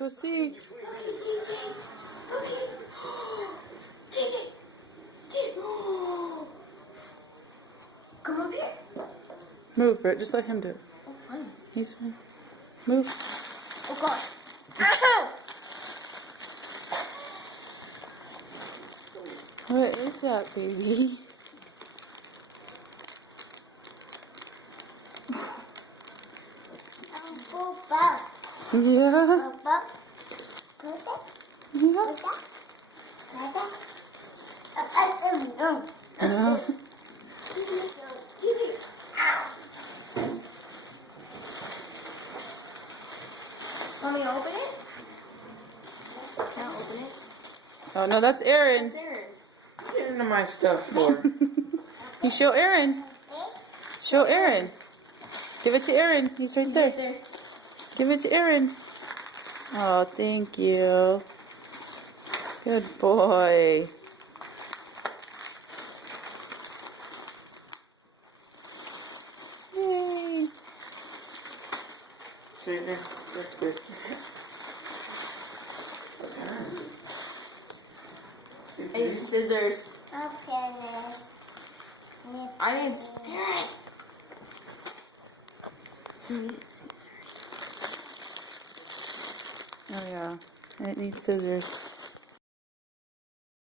Let's go see. Look at JJ. Look at JJ. JJ. Come up here. Move, Brett. Just let him do it. Oh, fine. He's fine. Move. Oh, God. Ow! What is that, baby? Yeah. Yeah. Want me to open it? Can't open it. Oh no, that's Aaron. There. Get into my stuff for. You show Aaron. Show Aaron. Give it to Aaron. He's right there. There. Give it to Aaron. Oh, thank you. Good boy. Yay. See, that's good. I need scissors. Okay. I need spirit. You need scissors. Oh yeah, and it needs scissors.